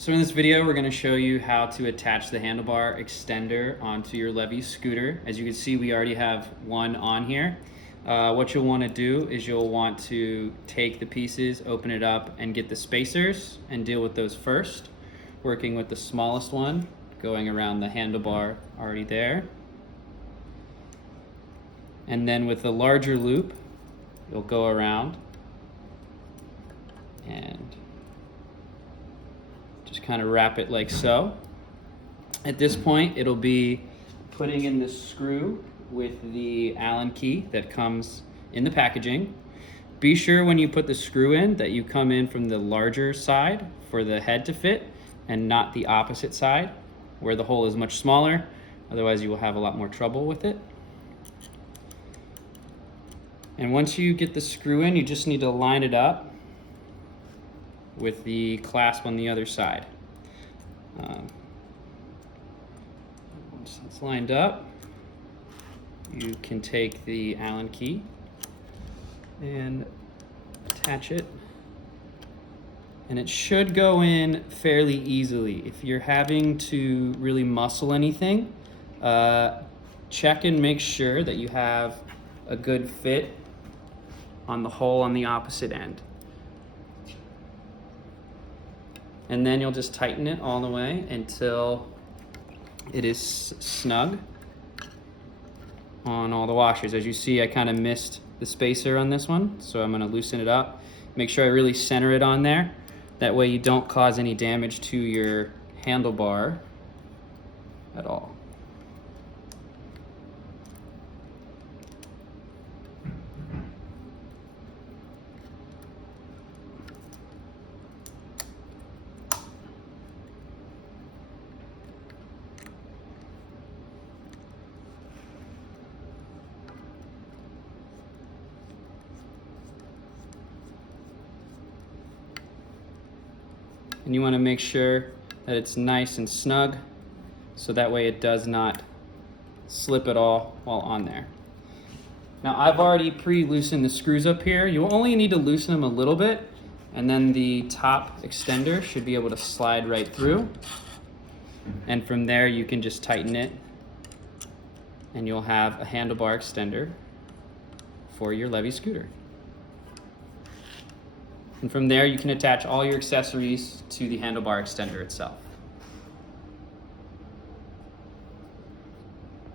So in this video, we're going to show you how to attach the handlebar extender onto your Levy scooter. As you can see, we already have one on here. What you'll want to do is you'll want to take the pieces, open it up, and get the spacers and deal with those first. Working with the smallest one, going around the handlebar already there. And then with the larger loop, you'll go around and just kind of wrap it like so. At this point, it'll be putting in the screw with the Allen key that comes in the packaging. Be sure when you put the screw in that you come in from the larger side for the head to fit and not the opposite side where the hole is much smaller. Otherwise, you will have a lot more trouble with it. And once you get the screw in, you just need to line it up with the clasp on the other side. Once it's lined up, you can take the Allen key and attach it. And it should go in fairly easily. If you're having to really muscle anything, check and make sure that you have a good fit on the hole on the opposite end. And then you'll just tighten it all the way until it is snug on all the washers. As you see, I kind of missed the spacer on this one, so I'm going to loosen it up. Make sure I really center it on there. That way you don't cause any damage to your handlebar at all. And you want to make sure that it's nice and snug so that way it does not slip at all while on there. Now I've already pre-loosened the screws up here. You only need to loosen them a little bit and then the top extender should be able to slide right through. And from there you can just tighten it and you'll have a handlebar extender for your Levy scooter. And from there, you can attach all your accessories to the handlebar extender itself.